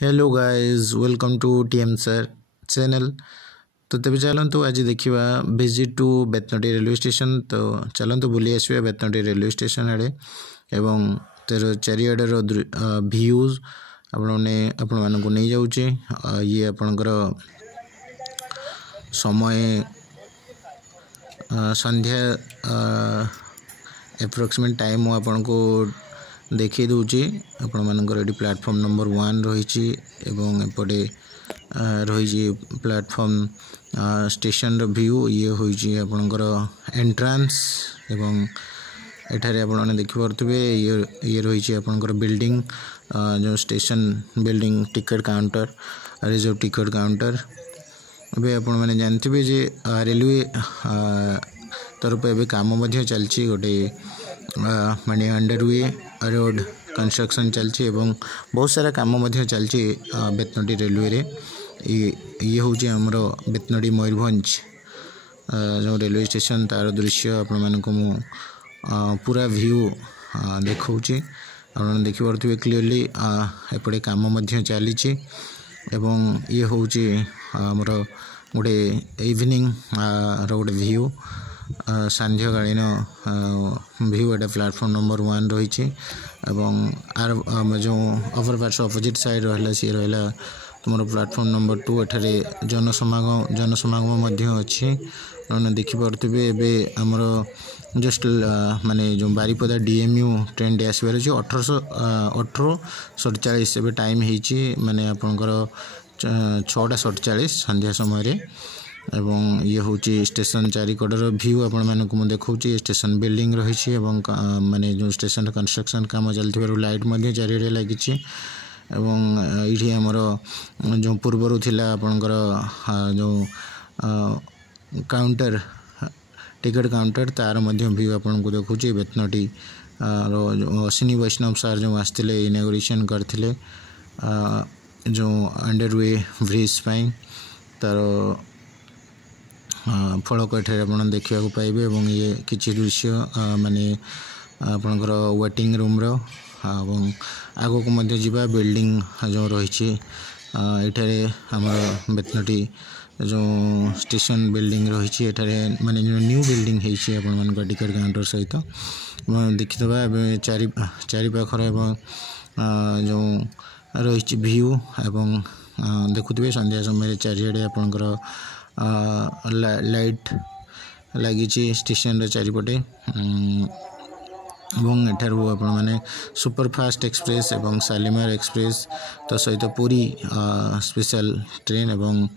Hello guys, welcome to TM sir channel. तो तब चलतु आज देखा विजिट टू बेतनटी रेलवे स्टेशन। तो चलतु बुली आसवा बेतनटी रेलवे स्टेशन आड़े एवं तेर चारिआडर भ्यूज आपण मानक नहीं जाऊँचे। ये आपणकर समय संध्या एप्रोक्सीमेट टाइम आपन को देखी दूची। आपण मानकर एटी प्लेटफॉर्म नंबर 1 रही एवं एपटे रही प्लेटफॉर्म स्टेशन व्यू। ये होइची आपनकर एंट्रांस एवं एठारे आपण देखिपे ये रही आपनकर बिल्डिंग जो station building ticket counter reserve ticket counter. अबे आपण मैंने जानते जे रेलवे तरफ एवं काम चलती गोटे माने अंडरवे रोड कंस्ट्रक्शन चलती एवं बहुत सारा काम चलती बेतनटी रेलवे रे। ये हूँ आमर बेतनटी मयूरभंज जो रेलवे स्टेशन तार दृश्य आपण मानक मु पूरा व्यू देखौची। आपण देखिपे क्लीयरली एपटे काम चली एवं ये हूँ आमर गोटे इवनिंग रोड व्यू सांध्यकालीन व्यू। एटा प्लेटफॉर्म नंबर 1 रही आर जो अपर पार्श्व अपोजिट साइड रहा सी रहा तुम प्लेटफॉर्म नंबर 2। एठारे जनसमागम अच्छी देखिपे एवं आमर जस्ट माने जो बारीपदा डीएमयू ट्रेन डे आसबार अच्छे 18:47 एवं टाइम होती माने आपंकर 6:47 संध्या समय एवं ये हूँ स्टेशन चारिकड़र व्यू आपण मानक मु देखौची। स्टेशन बिल्डिंग रही माने जो स्टेशन कंस्ट्रक्शन काम चलती लाइट चारिड़े लगी एवं ये आमर जो पूर्वर थिला आपणकर जो काउंटर टिकट काउंटर तार व्यू आपन को देखुची। बेतनटी अश्विनी वैष्णव सार जो आसते इनागुरेशन करते जो अंडरवे ब्रिज तार फलक एठारे आप देखा पाइबे एवं ये किसी दृश्य माने आपणकर वेटिंग रूम आगो को मध्य जीवा बिल्डिंग जो रही एठारे हमर बेतनटी जो स्टेशन बिल्डिंग रही एठारे माने जो न्यू बिल्डिंग है आपण मानक टिकट काउंटर सहित देखिदबा चारि पाखर एवं जो रही व्यू एवं देखुथिबे संध्या समय चारिआडे आपणकर लाइट लगी स्टेशन चारिपटे एवं एठार आपण माने सुपरफास्ट एक्सप्रेस एवं शालीमार एक्सप्रेस तो सहित पूरी स्पेशल ट्रेन एवं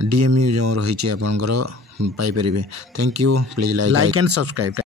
डीएमयू जो रही आपंकर Piper. Thank you, please like and subscribe.